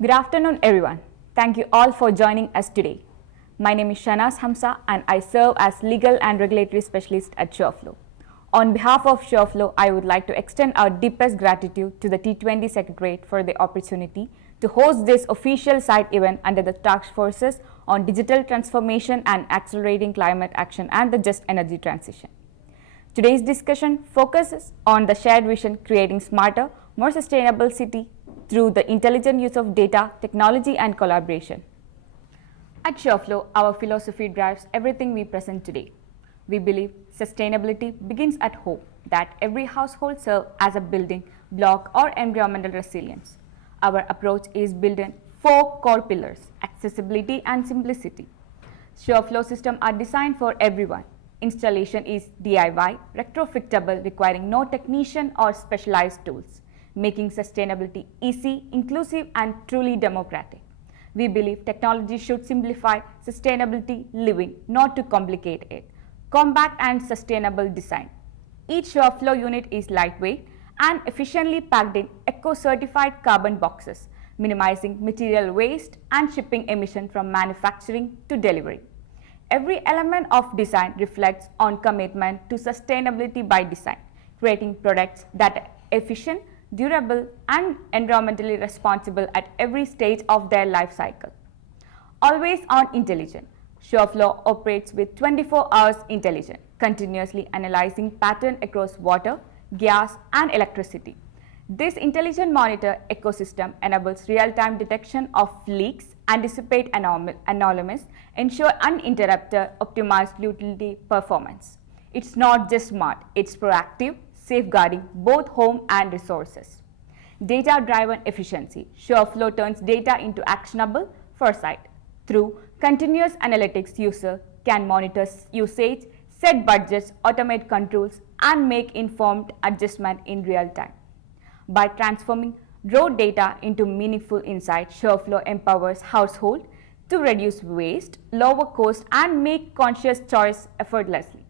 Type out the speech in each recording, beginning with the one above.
Good afternoon, everyone. Thank you all for joining us today. My name is Shanaz Hamza and I serve as Legal and Regulatory Specialist at SureFlow. On behalf of SureFlow, I would like to extend our deepest gratitude to the T20 Secretariat for the opportunity to host this official side event under the Task Forces on Digital Transformation and Accelerating Climate Action and the Just Energy Transition. Today's discussion focuses on the shared vision creating smarter, more sustainable city through the intelligent use of data, technology and collaboration. At SureFlow, our philosophy drives everything we present today. We believe sustainability begins at home, that every household serves as a building block or environmental resilience. Our approach is built in 4 core pillars: accessibility and simplicity. SureFlow systems are designed for everyone. Installation is DIY, retrofittable, requiring no technician or specialized tools, making sustainability easy, inclusive, and truly democratic. We believe technology should simplify sustainability living, not to complicate it. Compact and sustainable design. Each SureFlow unit is lightweight and efficiently packed in eco-certified carbon boxes, minimizing material waste and shipping emission from manufacturing to delivery. Every element of design reflects on commitment to sustainability by design, creating products that are efficient, durable, and environmentally responsible at every stage of their life cycle. Always on intelligent. SureFlow operates with 24 hours intelligence, continuously analyzing patterns across water, gas, and electricity. This intelligent monitor ecosystem enables real-time detection of leaks, anticipate anomalies, ensure uninterrupted optimized utility performance. It's not just smart, it's proactive, safeguarding both home and resources. Data-driven efficiency. SureFlow turns data into actionable foresight. Through continuous analytics, user can monitor usage, set budgets, automate controls, and make informed adjustment in real time. By transforming raw data into meaningful insight, SureFlow empowers households to reduce waste, lower cost, and make conscious choice effortlessly.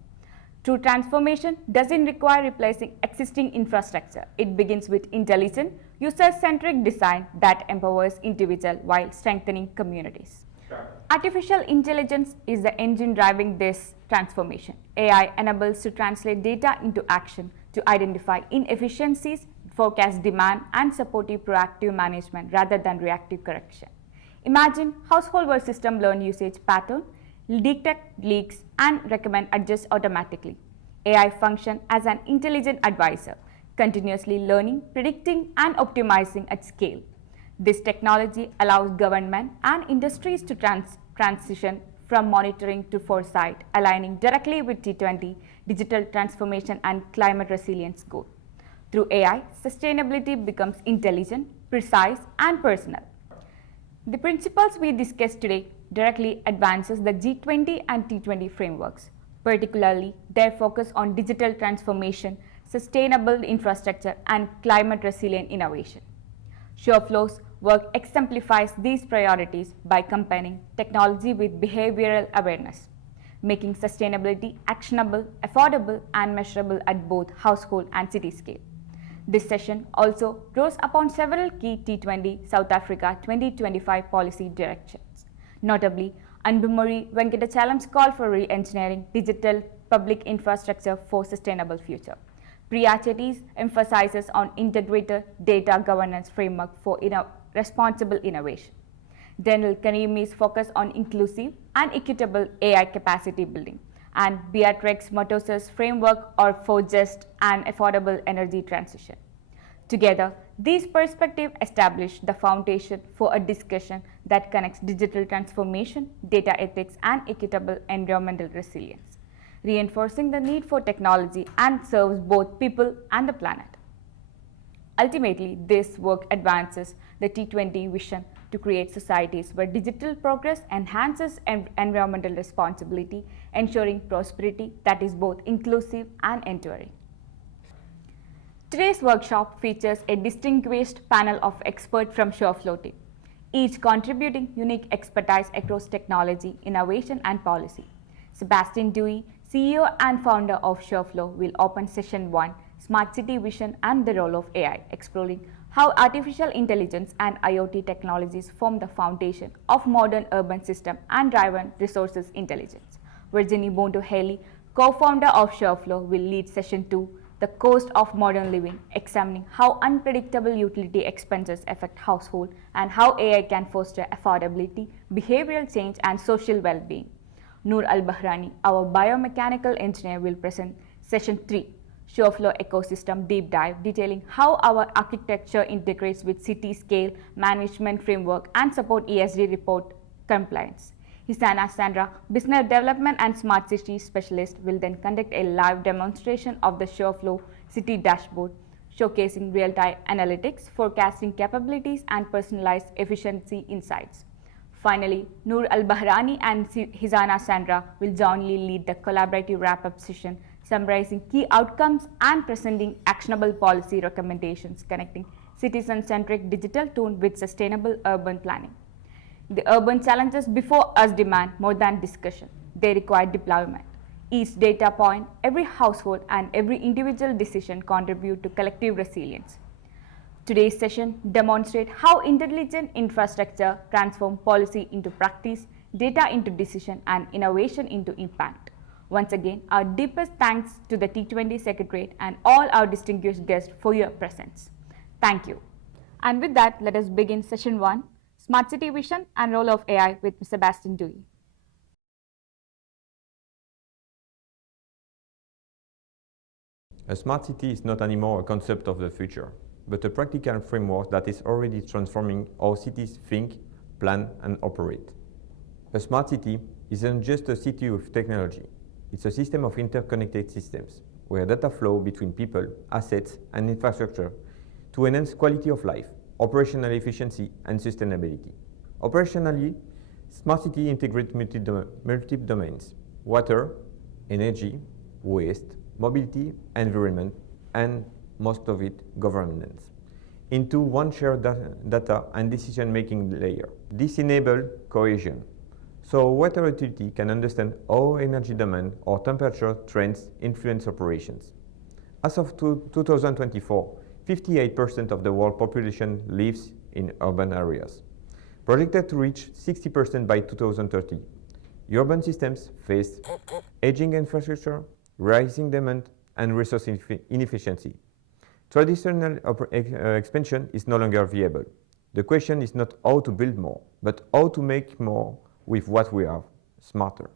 True transformation doesn't require replacing existing infrastructure. It begins with intelligent, user-centric design that empowers individuals while strengthening communities. Artificial intelligence is the engine driving this transformation. AI enables to translate data into action to identify inefficiencies, forecast demand, and support proactive management rather than reactive correction. Imagine household where system learn usage pattern, detect leaks, and recommend adjust automatically. AI function as an intelligent advisor, continuously learning, predicting, and optimizing at scale. This technology allows government and industries to transition from monitoring to foresight, aligning directly with T20 digital transformation and climate resilience goals. Through AI, sustainability becomes intelligent, precise, and personal. The principles we discussed today directly advances the G20 and T20 frameworks, particularly their focus on digital transformation, sustainable infrastructure, and climate resilient innovation. SureFlow's work exemplifies these priorities by combining technology with behavioral awareness, making sustainability actionable, affordable, and measurable at both household and city scale. This session also draws upon several key T20 South Africa 2025 policy directions, notably Anbumuri Venkatachalam's call for re-engineering digital public infrastructure for sustainable future. Priya Chetty's emphasizes on integrated data governance framework for responsible innovation. Daniel Karimi's focus on inclusive and equitable AI capacity building, and Beatrix Matos's framework for just and affordable energy transition. Together, these perspectives establish the foundation for a discussion that connects digital transformation, data ethics, and equitable environmental resilience, reinforcing the need for technology and serves both people and the planet. Ultimately, this work advances the T20 vision to create societies where digital progress enhances environmental responsibility, ensuring prosperity that is both inclusive and enduring. Today's workshop features a distinguished panel of experts from SureFlow team, each contributing unique expertise across technology, innovation, and policy. Sebastian Dewey, CEO and founder of SureFlow, will open session 1, Smart City Vision and the Role of AI, exploring how artificial intelligence and IoT technologies form the foundation of modern urban system and drive resources intelligence. Virginie Bonto-Haley, co-founder of SureFlow, will lead session 2, The Cost of Modern Living, examining how unpredictable utility expenses affect households and how AI can foster affordability, behavioral change, and social well-being. Noor Al-Bahrani, our biomechanical engineer, will present session 3, SureFlow Ecosystem Deep Dive, detailing how our architecture integrates with city-scale management framework and support ESG report compliance. Hisana Sandra, Business Development and Smart City Specialist, will then conduct a live demonstration of the SureFlow City Dashboard, showcasing real-time analytics, forecasting capabilities, and personalized efficiency insights. Finally, Noor Al-Bahrani and Hisana Sandra will jointly lead the collaborative wrap-up session, summarizing key outcomes and presenting actionable policy recommendations connecting citizen-centric digital tools with sustainable urban planning. The urban challenges before us demand more than discussion. They require deployment. Each data point, every household, and every individual decision contribute to collective resilience. Today's session demonstrates how intelligent infrastructure transforms policy into practice, data into decision, and innovation into impact. Once again, our deepest thanks to the T20 Secretariat and all our distinguished guests for your presence. Thank you. And with that, let us begin session 1, Smart City Vision and Role of AI with Mr. Sebastian Dewey. A smart city is not anymore a concept of the future, but a practical framework that is already transforming how cities think, plan, and operate. A smart city isn't just a city with technology. It's a system of interconnected systems, where data flow between people, assets, and infrastructure to enhance quality of life, operational efficiency, and sustainability. Operationally, smart city integrates multiple domains: water, energy, waste, mobility, environment, and most of it, governance, into one shared data and decision-making layer. This enables cohesion. So water utility can understand how energy demand or temperature trends influence operations. As of 2024, 58% of the world population lives in urban areas, projected to reach 60% by 2030. Urban systems face aging infrastructure, rising demand, and resource inefficiency. Traditional expansion is no longer viable. The question is not how to build more, but how to make more with what we have, smarter.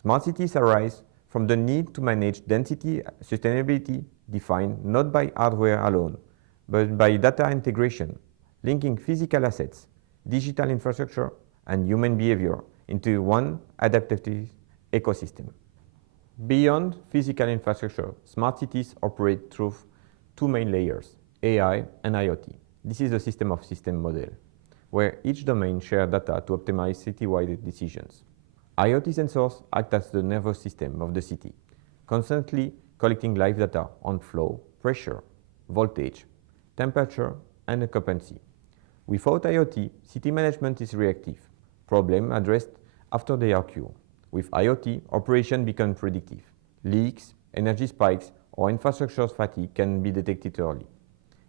Smart cities arise from the need to manage density, sustainability, defined not by hardware alone, but by data integration, linking physical assets, digital infrastructure, and human behavior into one adaptive ecosystem. Beyond physical infrastructure, smart cities operate through two main layers, AI and IoT. This is a system of system model, where each domain shares data to optimize citywide decisions. IoT sensors act as the nervous system of the city, constantly collecting live data on flow, pressure, voltage, temperature, and occupancy. Without IoT, city management is reactive, problem addressed after they occur. With IoT, operation becomes predictive. Leaks, energy spikes, or infrastructure fatigue can be detected early.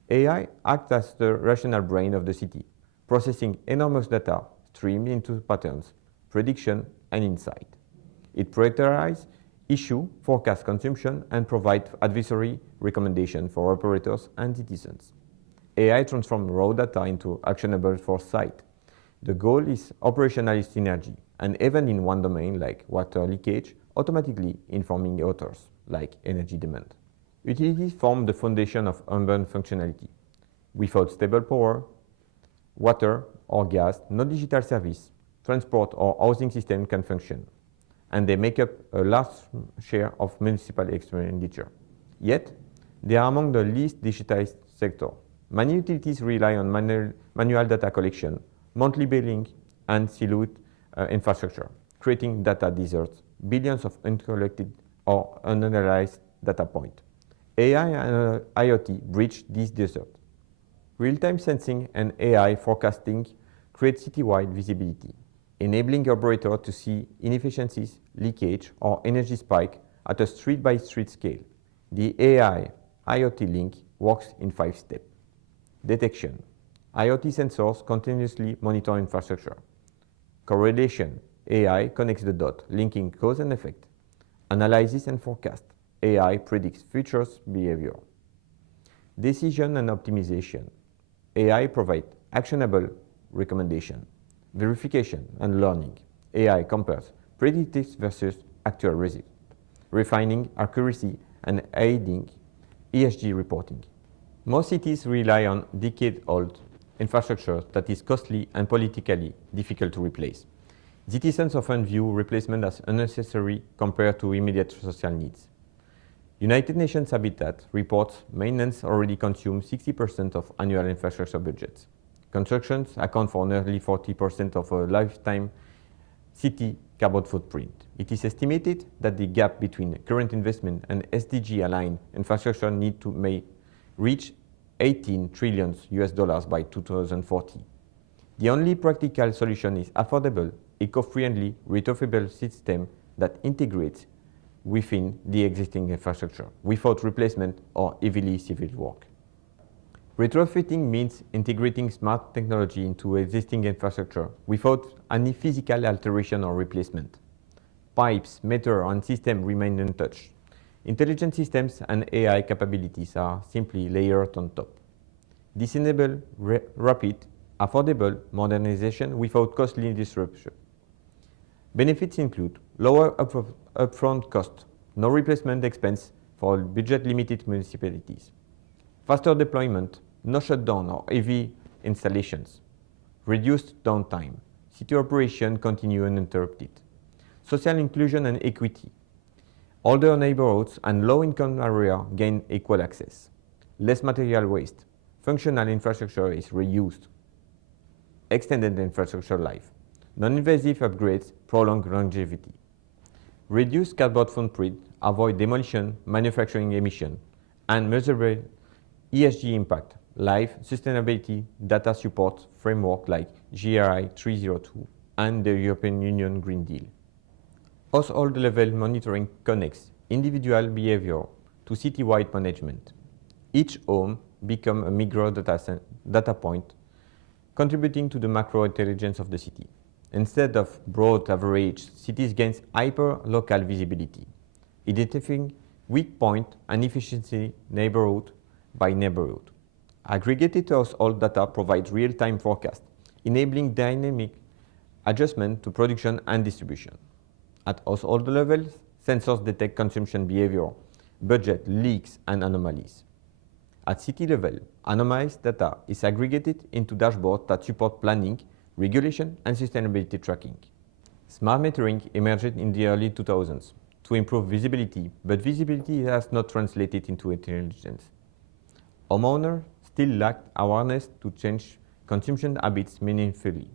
AI acts as the rational brain of the city, processing enormous data streamed into patterns, prediction, and insight. It prioritizes issue, forecast consumption, and provides advisory recommendations for operators and citizens. AI transforms raw data into actionable foresight. The goal is operational synergy, and even in one domain like water leakage, automatically informing others like energy demand. Utilities form the foundation of urban functionality. Without stable power, water or gas, no digital service, transport or housing system can function, and they make up a large share of municipal expenditure. Yet, they are among the least digitized sector. Many utilities rely on manual data collection, monthly billing, and siloed infrastructure, creating data deserts, billions of uncollected or unanalyzed data points. AI and IoT bridge this desert. Real-time sensing and AI forecasting create citywide visibility, enabling operators to see inefficiencies, leakage, or energy spike at a street-by-street scale. The AI IoT link works in 5 steps. detection. IoT sensors continuously monitor infrastructure. Correlation. AI connects the dot, linking cause and effect. Analysis and forecast. AI predicts future behavior. Decision and optimization. AI provides actionable recommendation. Verification and learning. AI compares predictive versus actual results, refining accuracy and aiding ESG reporting. Most cities rely on decade-old infrastructure that is costly and politically difficult to replace. Citizens often view replacement as unnecessary compared to immediate social needs. United Nations Habitat reports maintenance already consumes 60% of annual infrastructure budgets. Constructions account for nearly 40% of a lifetime city carbon footprint. It is estimated that the gap between current investment and SDG-aligned infrastructure need to may reach $18 trillion by 2040. The only practical solution is affordable, eco-friendly, retrofittable system that integrates within the existing infrastructure without replacement or heavily civil work. Retrofitting means integrating smart technology into existing infrastructure without any physical alteration or replacement. Pipes, meter, and systems remain untouched. Intelligent systems and AI capabilities are simply layered on top. This enables rapid, affordable modernization without costly disruption. Benefits include lower upfront cost, no replacement expense for budget-limited municipalities, faster deployment, no shutdown or heavy installations, reduced downtime, city operation continue uninterrupted, social inclusion and equity. Older neighborhoods and low-income areas gain equal access, less material waste, functional infrastructure is reused, extended infrastructure life, non-invasive upgrades prolong longevity, reduce carbon footprint, avoid demolition, manufacturing emission, and measurable ESG impact, life, sustainability, data support framework like GRI 302 and the European Union Green Deal. Household level monitoring connects individual behavior to citywide management. Each home becomes a micro data point, contributing to the macro intelligence of the city. Instead of broad average, cities gain hyper-local visibility, identifying weak point and efficiency neighborhood by neighborhood. Aggregated household data provides real-time forecast, enabling dynamic adjustment to production and distribution. At household levels, sensors detect consumption behavior, budget, leaks, and anomalies. At city level, anonymized data is aggregated into dashboards that support planning, regulation, and sustainability tracking. Smart metering emerged in the early 2000s to improve visibility, but visibility has not translated into intelligence. Homeowners still lack awareness to change consumption habits meaningfully.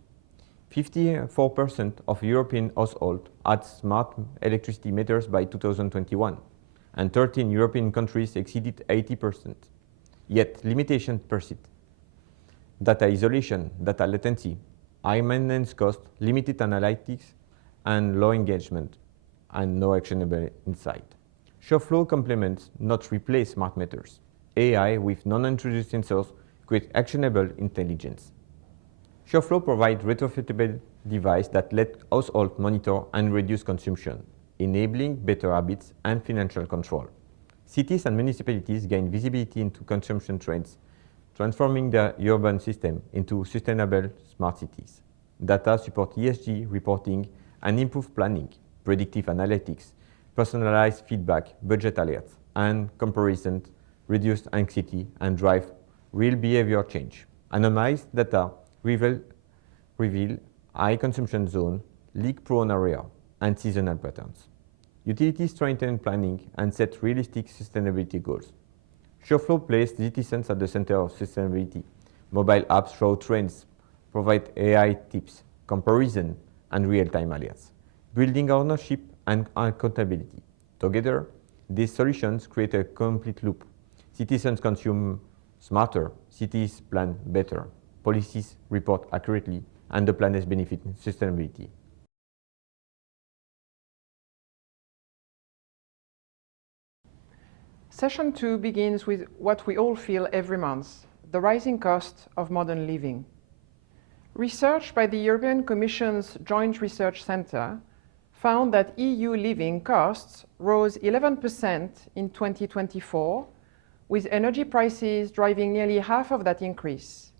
54% of European households had smart electricity meters by 2021, and 13 European countries exceeded 80%. Yet limitations persist. Data isolation, data latency, high maintenance cost, limited analytics, and low engagement, and no actionable insight. SureFlow complements, not replace smart meters. AI with non-intrusive sensors create actionable intelligence. SureFlow provides retrofittable devices that let households monitor and reduce consumption, enabling better habits and financial control. Cities and municipalities gain visibility into consumption trends, transforming their urban system into sustainable smart cities. Data support ESG reporting and improve planning, predictive analytics, personalized feedback, budget alerts, and comparisons reduce anxiety and drive real behavior change. Anonymized data reveal high consumption zone, leak-prone area, and seasonal patterns. Utilities strengthen planning and set realistic sustainability goals. SureFlow places citizens at the center of sustainability. Mobile apps show trends, provide AI tips, comparison, and real-time alerts, building ownership and accountability. Together, these solutions create a complete loop. Citizens consume smarter, cities plan better, policies report accurately, and the planets benefit sustainability. Session 2 begins with what we all feel every month, the rising cost of modern living. Research by the European Commission's Joint Research Centre found that EU living costs rose 11% in 2024, with energy prices driving nearly half of that increase.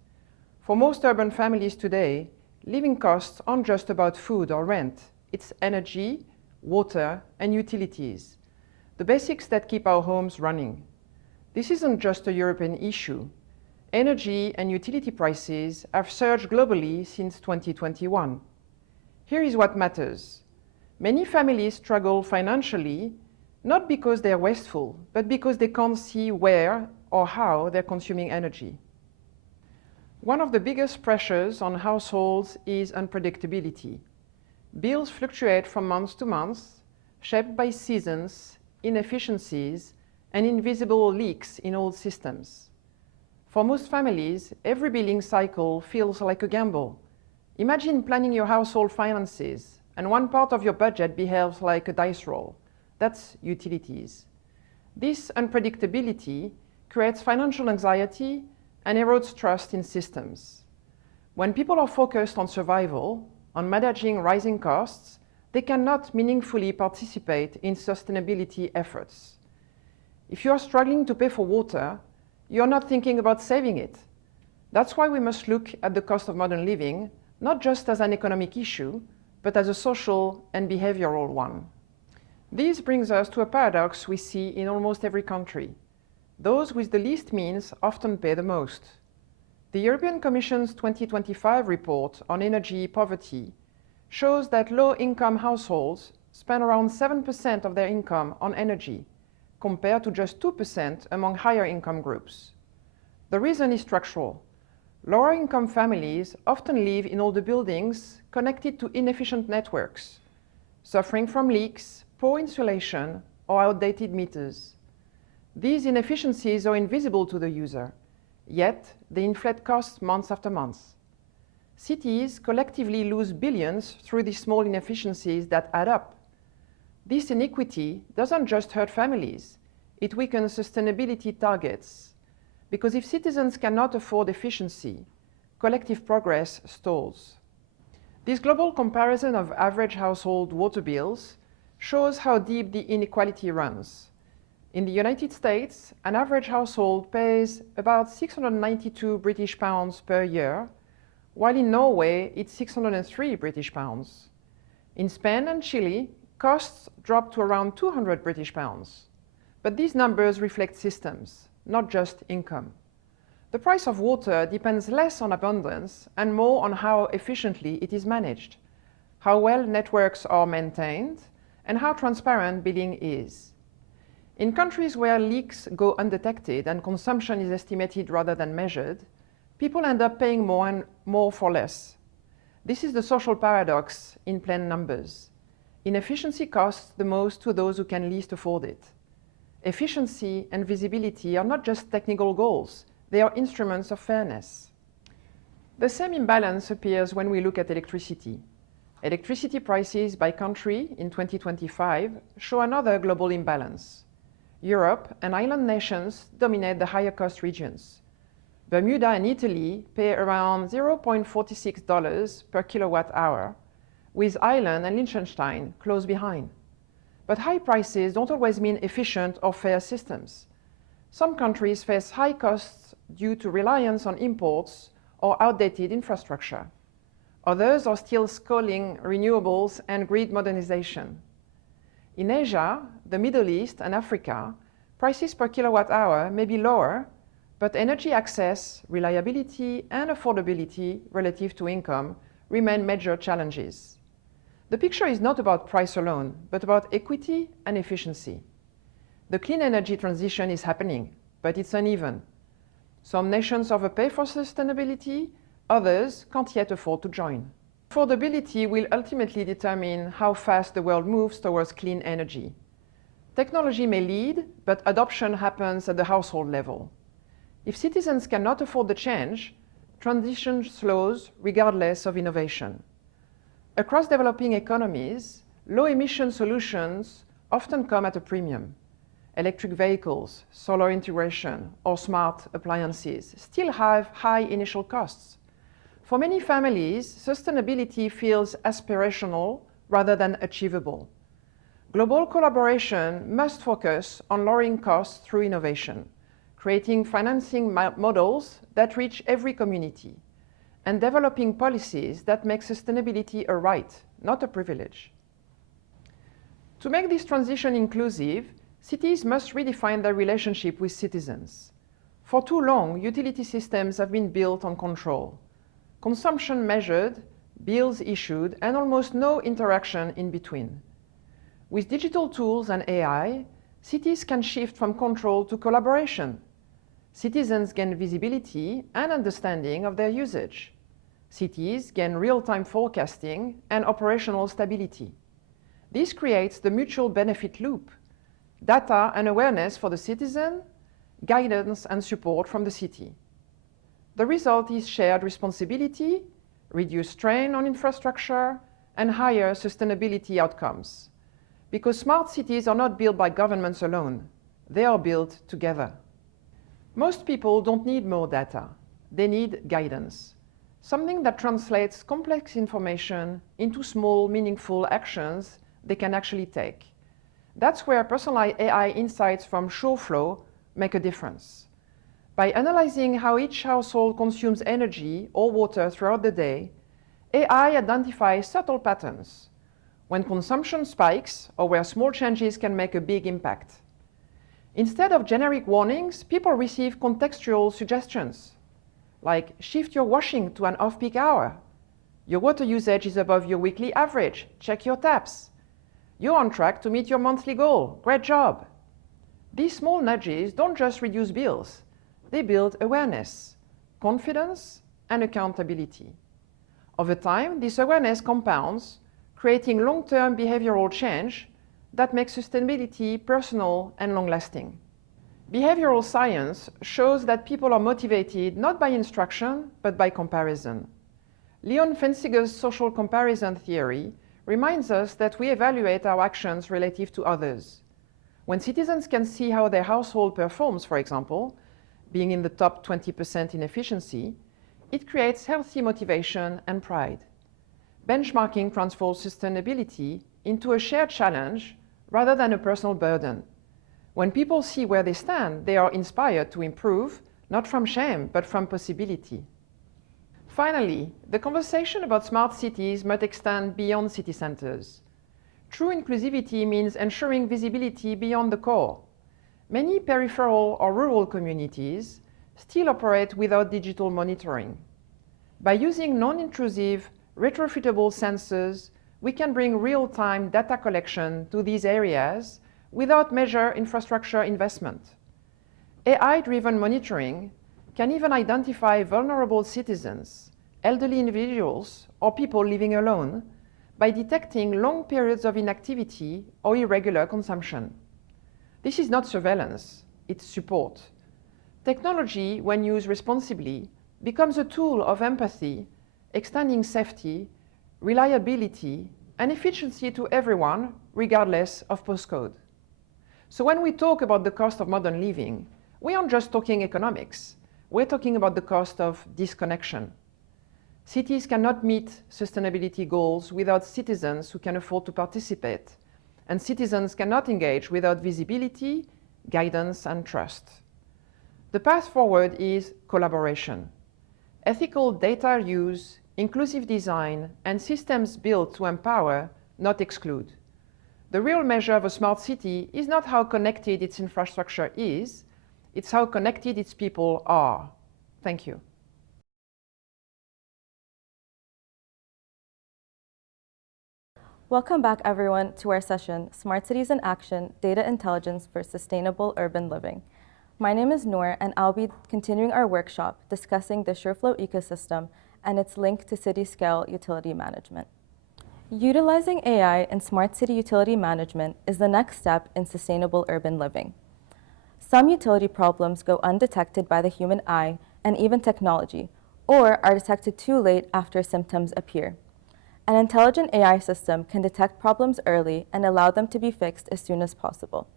For most urban families today, living costs aren't just about food or rent. It's energy, water, and utilities, the basics that keep our homes running. This isn't just a European issue. Energy and utility prices have surged globally since 2021. Here is what matters. Many families struggle financially, not because they're wasteful, but because they can't see where or how they're consuming energy. One of the biggest pressures on households is unpredictability. Bills fluctuate from month to month, shaped by seasons, inefficiencies, and invisible leaks in old systems. For most families, every billing cycle feels like a gamble. Imagine planning your household finances, and one part of your budget behaves like a dice roll. That's utilities. This unpredictability creates financial anxiety and erodes trust in systems. When people are focused on survival, on managing rising costs, they cannot meaningfully participate in sustainability efforts. If you are struggling to pay for water, you are not thinking about saving it. That's why we must look at the cost of modern living, not just as an economic issue, but as a social and behavioral one. This brings us to a paradox we see in almost every country. Those with the least means often pay the most. The European Commission's 2025 report on energy poverty shows that low-income households spend around 7% of their income on energy, compared to just 2% among higher-income groups. The reason is structural. Lower-income families often live in older buildings connected to inefficient networks, suffering from leaks, poor insulation, or outdated meters. These inefficiencies are invisible to the user, yet they inflate costs month after month. Cities collectively lose billions through these small inefficiencies that add up. This inequity doesn't just hurt families, it weakens sustainability targets. Because if citizens cannot afford efficiency, collective progress stalls. This global comparison of average household water bills shows how deep the inequality runs. In the United States, an average household pays about 692 British pounds per year, while in Norway it's 603 British pounds. In Spain and Chile, costs drop to around 200 British pounds. But these numbers reflect systems, not just income. The price of water depends less on abundance and more on how efficiently it is managed, how well networks are maintained, and how transparent billing is. In countries where leaks go undetected and consumption is estimated rather than measured, people end up paying more and more for less. This is the social paradox in plain numbers. Inefficiency costs the most to those who can least afford it. Efficiency and visibility are not just technical goals, they are instruments of fairness. The same imbalance appears when we look at electricity. Electricity prices by country in 2025 show another global imbalance. Europe and island nations dominate the higher cost regions. Bermuda and Italy pay around $0.46 per kilowatt hour, with Ireland and Liechtenstein close behind. But high prices don't always mean efficient or fair systems. Some countries face high costs due to reliance on imports or outdated infrastructure. Others are still scaling renewables and grid modernization. In Asia, the Middle East, and Africa, prices per kilowatt hour may be lower, but energy access, reliability, and affordability relative to income remain major challenges. The picture is not about price alone, but about equity and efficiency. The clean energy transition is happening, but it's uneven. Some nations overpay for sustainability, others can't yet afford to join. Affordability will ultimately determine how fast the world moves towards clean energy. Technology may lead, but adoption happens at the household level. If citizens cannot afford the change, transition slows regardless of innovation. Across developing economies, low-emission solutions often come at a premium. electric vehicles, solar integration, or smart appliances still have high initial costs. For many families, sustainability feels aspirational rather than achievable. Global collaboration must focus on lowering costs through innovation, creating financing models that reach every community, and developing policies that make sustainability a right, not a privilege. To make this transition inclusive, cities must redefine their relationship with citizens. For too long, utility systems have been built on control. Consumption measured, bills issued, and almost no interaction in between. With digital tools and AI, cities can shift from control to collaboration. Citizens gain visibility and understanding of their usage. Cities gain real-time forecasting and operational stability. This creates the mutual benefit loop: data and awareness for the citizen, guidance and support from the city. The result is shared responsibility, reduced strain on infrastructure, and higher sustainability outcomes. Because smart cities are not built by governments alone, they are built together. Most people don't need more data. They need guidance, something that translates complex information into small, meaningful actions they can actually take. That's where personalized AI insights from SureFlow make a difference. By analyzing how each household consumes energy or water throughout the day, AI identifies subtle patterns, when consumption spikes or where small changes can make a big impact. Instead of generic warnings, people receive contextual suggestions, like shift your washing to an off-peak hour. Your water usage is above your weekly average. Check your taps. You're on track to meet your monthly goal. Great job. These small nudges don't just reduce bills. They build awareness, confidence, and accountability. Over time, this awareness compounds, creating long-term behavioral change that makes sustainability personal and long-lasting. Behavioral science shows that people are motivated not by instruction, but by comparison. Leon Fensiger's social comparison theory reminds us that we evaluate our actions relative to others. When citizens can see how their household performs, for example, being in the top 20% in efficiency, it creates healthy motivation and pride. Benchmarking transforms sustainability into a shared challenge rather than a personal burden. When people see where they stand, they are inspired to improve, not from shame, but from possibility. Finally, the conversation about smart cities must extend beyond city centers. True inclusivity means ensuring visibility beyond the core. Many peripheral or rural communities still operate without digital monitoring. By using non-intrusive, retrofittable sensors, we can bring real-time data collection to these areas without major infrastructure investment. AI-driven monitoring can even identify vulnerable citizens, elderly individuals, or people living alone by detecting long periods of inactivity or irregular consumption. This is not surveillance, it's support. Technology, when used responsibly, becomes a tool of empathy, extending safety, reliability, and efficiency to everyone, regardless of postcode. So when we talk about the cost of modern living, we aren't just talking economics. We're talking about the cost of disconnection. Cities cannot meet sustainability goals without citizens who can afford to participate, and citizens cannot engage without visibility, guidance, and trust. The path forward is collaboration. Ethical data use, inclusive design, and systems built to empower, not exclude. The real measure of a smart city is not how connected its infrastructure is, it's how connected its people are. Thank you. Welcome back, everyone, to our session, Smart Cities in Action, Data Intelligence for Sustainable Urban Living. My name is Noor, and I'll be continuing our workshop discussing the SureFlow ecosystem and its link to city-scale utility management. Utilizing AI in smart city utility management is the next step in sustainable urban living. Some utility problems go undetected by the human eye and even technology, or are detected too late after symptoms appear. An intelligent AI system can detect problems early and allow them to be fixed as soon as possible.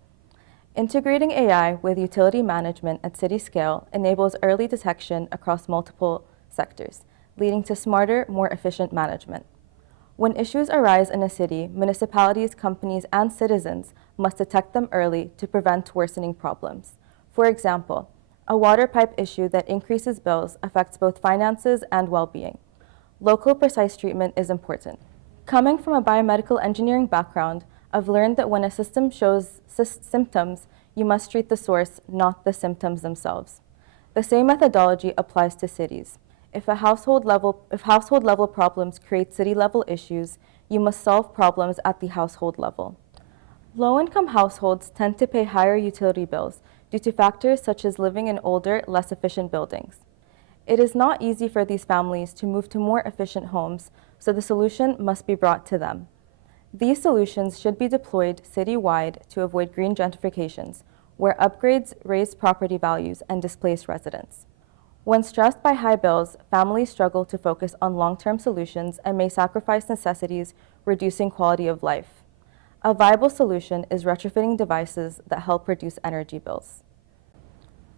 Integrating AI with utility management at city scale enables early detection across multiple sectors, leading to smarter, more efficient management. When issues arise in a city, municipalities, companies, and citizens must detect them early to prevent worsening problems. For example, a water pipe issue that increases bills affects both finances and well-being. Local precise treatment is important. Coming from a biomedical engineering background, I've learned that when a system shows symptoms, you must treat the source, not the symptoms themselves. The same methodology applies to cities. If household level problems create city level issues, you must solve problems at the household level. Low-income households tend to pay higher utility bills due to factors such as living in older, less efficient buildings. It is not easy for these families to move to more efficient homes, so the solution must be brought to them. These solutions should be deployed citywide to avoid green gentrifications, where upgrades raise property values and displace residents. When stressed by high bills, families struggle to focus on long-term solutions and may sacrifice necessities, reducing quality of life. A viable solution is retrofitting devices that help reduce energy bills.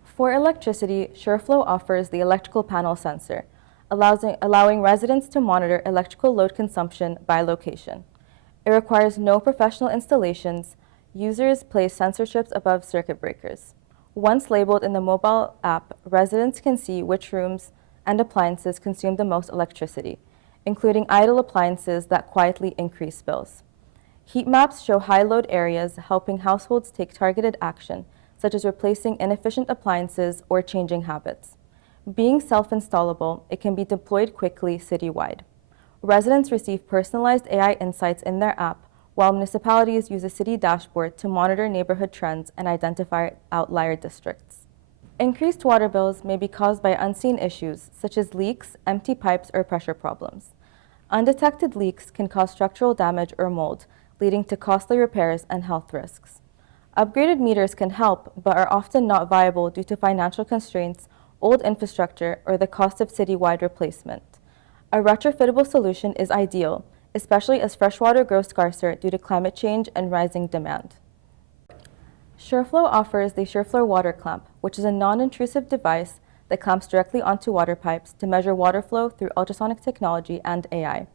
For electricity, SureFlow offers the electrical panel sensor, allowing residents to monitor electrical load consumption by location. It requires no professional installations. Users place sensor strips above circuit breakers. Once labeled in the mobile app, residents can see which rooms and appliances consume the most electricity, including idle appliances that quietly increase bills. Heat maps show high load areas, helping households take targeted action, such as replacing inefficient appliances or changing habits. Being self-installable, it can be deployed quickly citywide. Residents receive personalized AI insights in their app, while municipalities use a city dashboard to monitor neighborhood trends and identify outlier districts. Increased water bills may be caused by unseen issues, such as leaks, empty pipes, or pressure problems. Undetected leaks can cause structural damage or mold, leading to costly repairs and health risks. Upgraded meters can help, but are often not viable due to financial constraints, old infrastructure, or the cost of citywide replacement. A retrofittable solution is ideal, especially as freshwater grows scarcer due to climate change and rising demand. SureFlow offers the SureFlow water clamp, which is a non-intrusive device that clamps directly onto water pipes to measure water flow through ultrasonic technology and AI.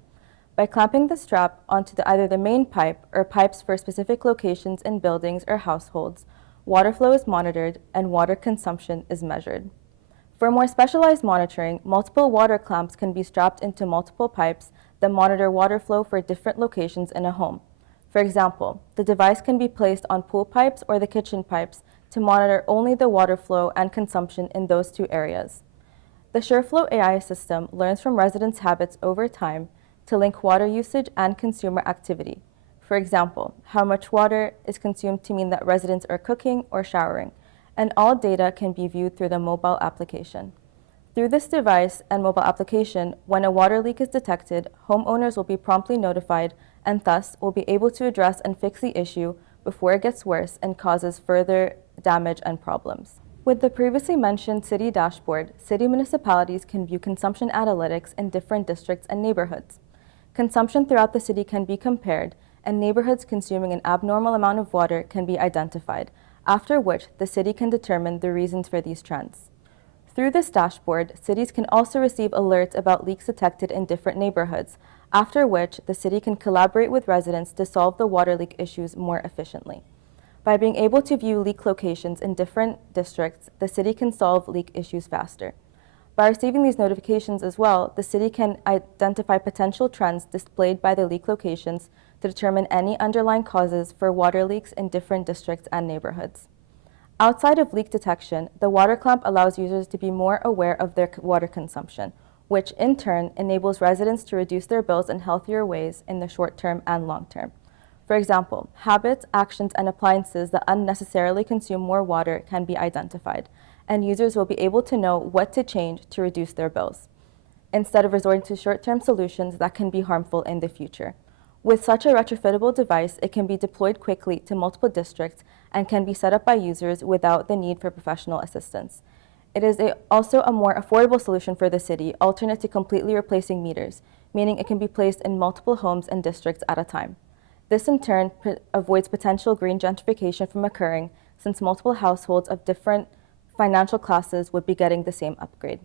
By clamping the strap onto either the main pipe or pipes for specific locations in buildings or households, water flow is monitored and water consumption is measured. For more specialized monitoring, multiple water clamps can be strapped into multiple pipes that monitor water flow for different locations in a home. For example, the device can be placed on pool pipes or the kitchen pipes to monitor only the water flow and consumption in those two areas. The SureFlow AI system learns from residents' habits over time to link water usage and consumer activity. For example, how much water is consumed to mean that residents are cooking or showering, and all data can be viewed through the mobile application. Through this device and mobile application, when a water leak is detected, homeowners will be promptly notified and thus will be able to address and fix the issue before it gets worse and causes further damage and problems. With the previously mentioned city dashboard, city municipalities can view consumption analytics in different districts and neighborhoods. Consumption throughout the city can be compared, and neighborhoods consuming an abnormal amount of water can be identified, after which the city can determine the reasons for these trends. Through this dashboard, cities can also receive alerts about leaks detected in different neighborhoods, after which the city can collaborate with residents to solve the water leak issues more efficiently. By being able to view leak locations in different districts, the city can solve leak issues faster. By receiving these notifications as well, the city can identify potential trends displayed by the leak locations to determine any underlying causes for water leaks in different districts and neighborhoods. Outside of leak detection, the water clamp allows users to be more aware of their water consumption, which in turn enables residents to reduce their bills in healthier ways in the short term and long term. For example, habits, actions, and appliances that unnecessarily consume more water can be identified, and users will be able to know what to change to reduce their bills, instead of resorting to short-term solutions that can be harmful in the future. With such a retrofittable device, it can be deployed quickly to multiple districts and can be set up by users without the need for professional assistance. It is also a more affordable solution for the city, alternate to completely replacing meters, meaning it can be placed in multiple homes and districts at a time. This in turn avoids potential green gentrification from occurring, since multiple households of different financial classes would be getting the same upgrade.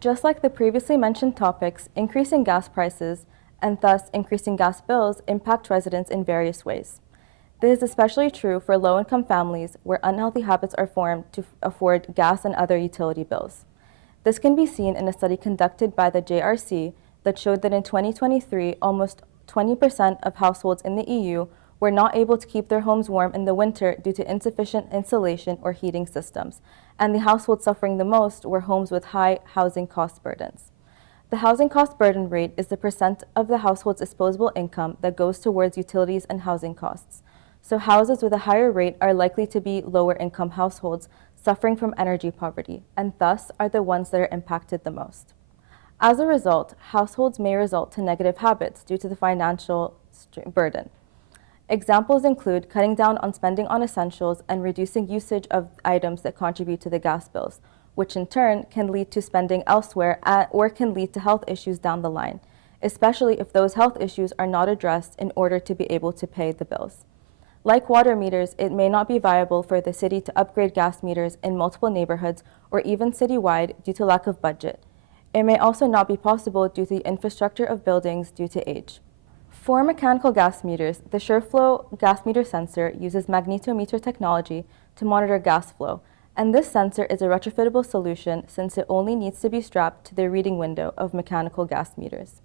Just like the previously mentioned topics, increasing gas prices and thus increasing gas bills impact residents in various ways. This is especially true for low-income families where unhealthy habits are formed to afford gas and other utility bills. This can be seen in a study conducted by the JRC that showed that in 2023, almost 20% of households in the EU were not able to keep their homes warm in the winter due to insufficient insulation or heating systems, and the households suffering the most were homes with high housing cost burdens. The housing cost burden rate is the percent of the household's disposable income that goes towards utilities and housing costs. So houses with a higher rate are likely to be lower income households suffering from energy poverty, and thus are the ones that are impacted the most. As a result, households may result to negative habits due to the financial burden. Examples include cutting down on spending on essentials and reducing usage of items that contribute to the gas bills, which in turn can lead to spending elsewhere or can lead to health issues down the line, especially if those health issues are not addressed in order to be able to pay the bills. Like water meters, it may not be viable for the city to upgrade gas meters in multiple neighborhoods or even citywide due to lack of budget. It may also not be possible due to the infrastructure of buildings due to age. For mechanical gas meters, the SureFlow gas meter sensor uses magnetometer technology to monitor gas flow, and this sensor is a retrofittable solution since it only needs to be strapped to the reading window of mechanical gas meters.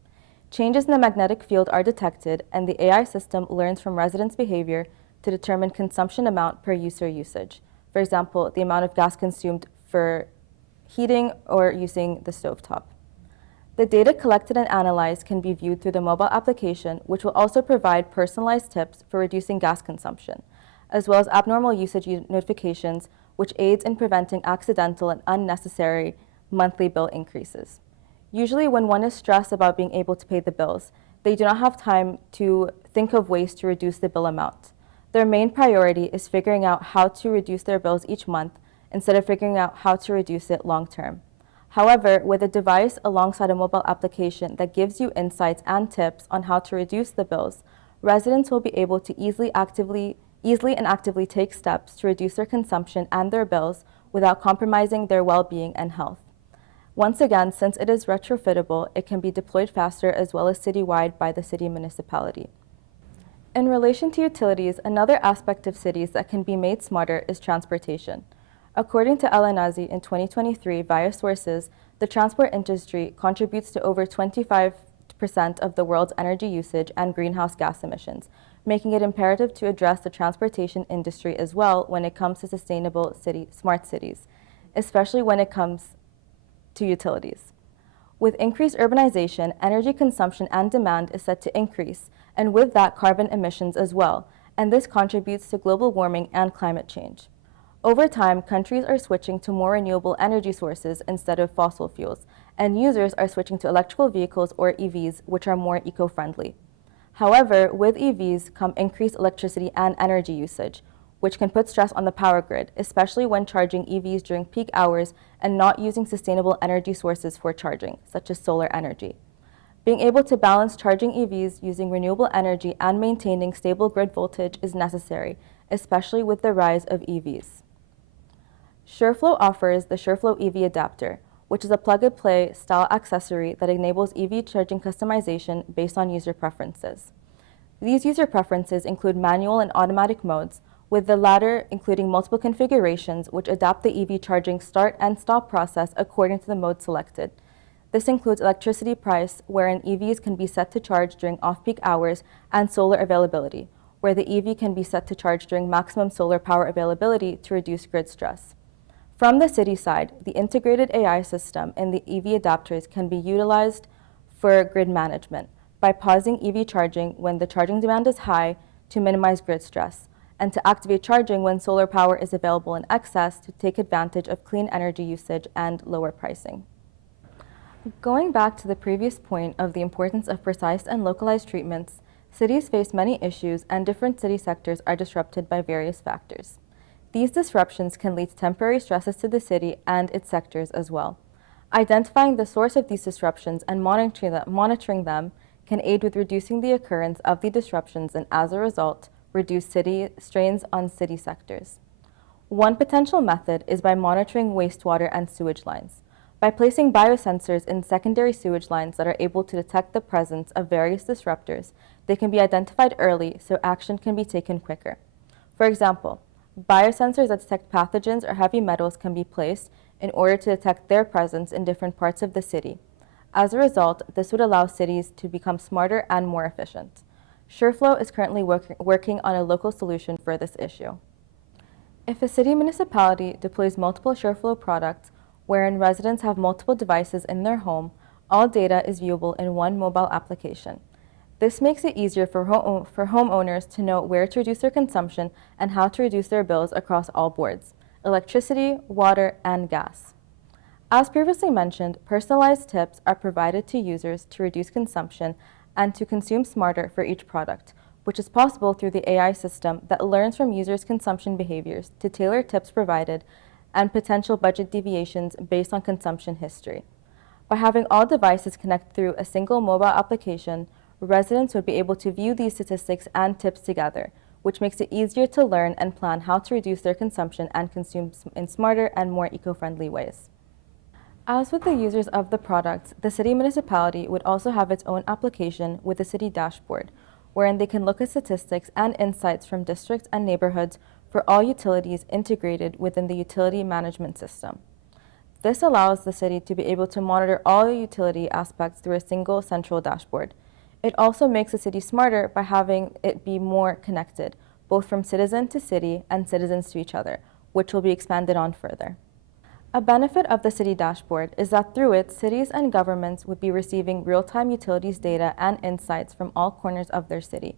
Changes in the magnetic field are detected, and the AI system learns from residents' behavior to determine consumption amount per user usage. For example, the amount of gas consumed for heating or using the stovetop. The data collected and analyzed can be viewed through the mobile application, which will also provide personalized tips for reducing gas consumption, as well as abnormal usage notifications, which aids in preventing accidental and unnecessary monthly bill increases. Usually when one is stressed about being able to pay the bills, they do not have time to think of ways to reduce the bill amount. Their main priority is figuring out how to reduce their bills each month instead of figuring out how to reduce it long term. However, with a device alongside a mobile application that gives you insights and tips on how to reduce the bills, residents will be able to easily and actively take steps to reduce their consumption and their bills without compromising their well-being and health. Once again, since it is retrofittable, it can be deployed faster as well as citywide by the city municipality. In relation to utilities, another aspect of cities that can be made smarter is transportation. According to El Anazi in 2023 via sources, the transport industry contributes to over 25% of the world's energy usage and greenhouse gas emissions, making it imperative to address the transportation industry as well when it comes to sustainable smart cities, especially when it comes to utilities. With increased urbanization, energy consumption and demand is set to increase, and with that, carbon emissions as well, and this contributes to global warming and climate change. Over time, countries are switching to more renewable energy sources instead of fossil fuels, and users are switching to electrical vehicles or EVs, which are more eco-friendly. However, with EVs come increased electricity and energy usage, which can put stress on the power grid, especially when charging EVs during peak hours and not using sustainable energy sources for charging, such as solar energy. Being able to balance charging EVs using renewable energy and maintaining stable grid voltage is necessary, especially with the rise of EVs. SureFlow offers the SureFlow EV adapter, which is a plug-and-play style accessory that enables EV charging customization based on user preferences. These user preferences include manual and automatic modes, with the latter including multiple configurations which adapt the EV charging start and stop process according to the mode selected. This includes electricity price, wherein EVs can be set to charge during off-peak hours, and solar availability, where the EV can be set to charge during maximum solar power availability to reduce grid stress. From the city side, the integrated AI system in the EV adapters can be utilized for grid management by pausing EV charging when the charging demand is high to minimize grid stress, and to activate charging when solar power is available in excess to take advantage of clean energy usage and lower pricing. Going back to the previous point of the importance of precise and localized treatments, cities face many issues and different city sectors are disrupted by various factors. These disruptions can lead to temporary stresses to the city and its sectors as well. Identifying the source of these disruptions and monitoring them can aid with reducing the occurrence of the disruptions and, as a result, reduce city strains on city sectors. One potential method is by monitoring wastewater and sewage lines. By placing biosensors in secondary sewage lines that are able to detect the presence of various disruptors, they can be identified early so action can be taken quicker. For example, biosensors that detect pathogens or heavy metals can be placed in order to detect their presence in different parts of the city. As a result, this would allow cities to become smarter and more efficient. SureFlow is currently working on a local solution for this issue. If a city municipality deploys multiple SureFlow products, wherein residents have multiple devices in their home, all data is viewable in one mobile application. This makes it easier for homeowners to know where to reduce their consumption and how to reduce their bills across all boards: electricity, water, and gas. As previously mentioned, personalized tips are provided to users to reduce consumption and to consume smarter for each product, which is possible through the AI system that learns from users' consumption behaviors to tailor tips provided and potential budget deviations based on consumption history. By having all devices connect through a single mobile application, residents would be able to view these statistics and tips together, which makes it easier to learn and plan how to reduce their consumption and consume in smarter and more eco-friendly ways. As with the users of the products, the city municipality would also have its own application with a city dashboard, wherein they can look at statistics and insights from districts and neighborhoods for all utilities integrated within the utility management system. This allows the city to be able to monitor all utility aspects through a single central dashboard. It also makes the city smarter by having it be more connected, both from citizen to city and citizens to each other, which will be expanded on further. A benefit of the city dashboard is that through it, cities and governments would be receiving real-time utilities data and insights from all corners of their city.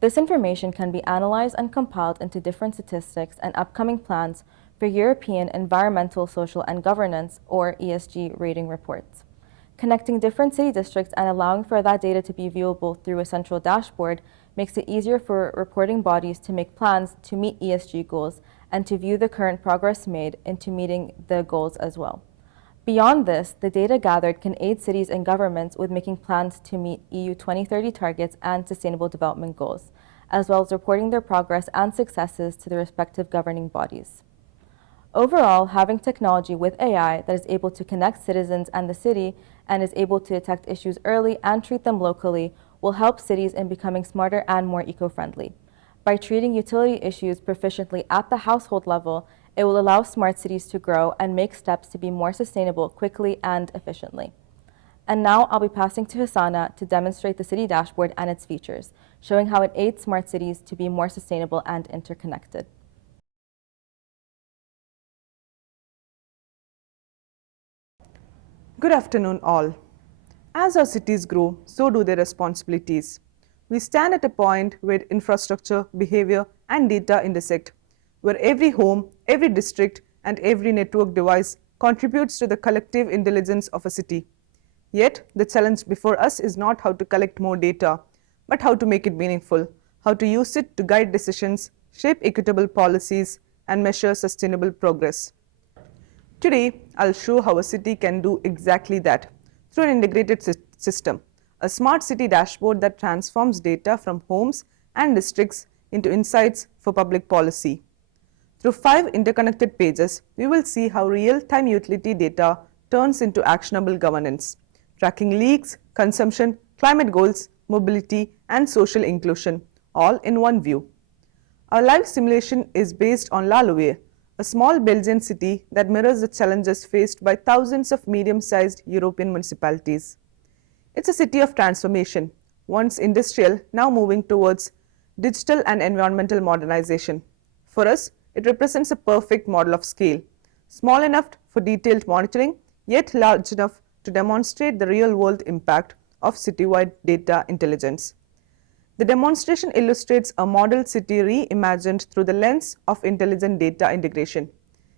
This information can be analyzed and compiled into different statistics and upcoming plans for European Environmental, Social, and Governance, or ESG, rating reports. Connecting different city districts and allowing for that data to be viewable through a central dashboard makes it easier for reporting bodies to make plans to meet ESG goals and to view the current progress made into meeting the goals as well. Beyond this, the data gathered can aid cities and governments with making plans to meet EU 2030 targets and sustainable development goals, as well as reporting their progress and successes to the respective governing bodies. Overall, having technology with AI that is able to connect citizens and the city and is able to detect issues early and treat them locally will help cities in becoming smarter and more eco-friendly. By treating utility issues proficiently at the household level, it will allow smart cities to grow and make steps to be more sustainable quickly and efficiently. And now I'll be passing to Hassana to demonstrate the city dashboard and its features, showing how it aids smart cities to be more sustainable and interconnected. Good afternoon, all. As our cities grow, so do their responsibilities. We stand at a point where infrastructure, behavior, and data intersect, where every home, every district, and every network device contributes to the collective intelligence of a city. Yet, the challenge before us is not how to collect more data, but how to make it meaningful, how to use it to guide decisions, shape equitable policies, and measure sustainable progress. Today, I'll show how a city can do exactly that through an integrated system, a smart city dashboard that transforms data from homes and districts into insights for public policy. Through 5 interconnected pages, we will see how real-time utility data turns into actionable governance, tracking leaks, consumption, climate goals, mobility, and social inclusion, all in one view. Our live simulation is based on La Louve, a small Belgian city that mirrors the challenges faced by thousands of medium-sized European municipalities. It's a city of transformation, once industrial, now moving towards digital and environmental modernization. For us, it represents a perfect model of scale, small enough for detailed monitoring, yet large enough to demonstrate the real-world impact of citywide data intelligence. The demonstration illustrates a model city reimagined through the lens of intelligent data integration.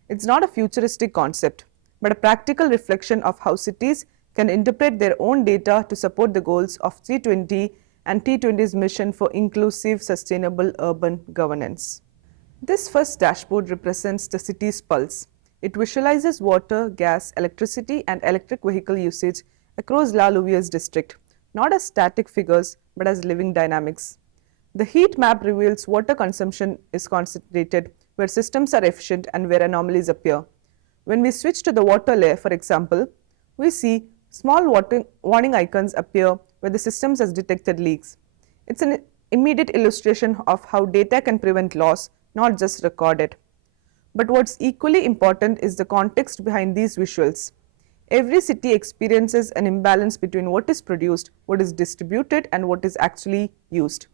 It's not a futuristic concept, but a practical reflection of how cities can interpret their own data to support the goals of G20 and T20's mission for inclusive, sustainable urban governance. This first dashboard represents the city's pulse. It visualizes water, gas, electricity, and electric vehicle usage across La Louve's district, not as static figures, but as living dynamics. The heat map reveals water consumption is concentrated where systems are efficient and where anomalies appear. When we switch to the water layer, for example, we see small warning icons appear where the systems has detected leaks. It's an immediate illustration of how data can prevent loss, not just record it. But what's equally important is the context behind these visuals. Every city experiences an imbalance between what is produced, what is distributed, and what is actually used.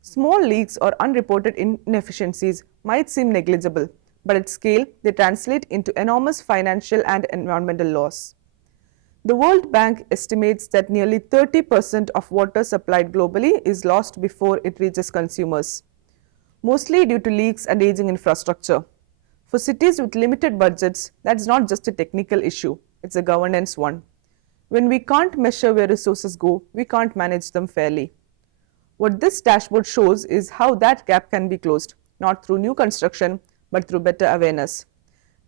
Small leaks or unreported inefficiencies might seem negligible, but at scale, they translate into enormous financial and environmental loss. The World Bank estimates that nearly 30% of water supplied globally is lost before it reaches consumers, mostly due to leaks and aging infrastructure. For cities with limited budgets, that's not just a technical issue, it's a governance one. When we can't measure where resources go, we can't manage them fairly. What this dashboard shows is how that gap can be closed, not through new construction, but through better awareness.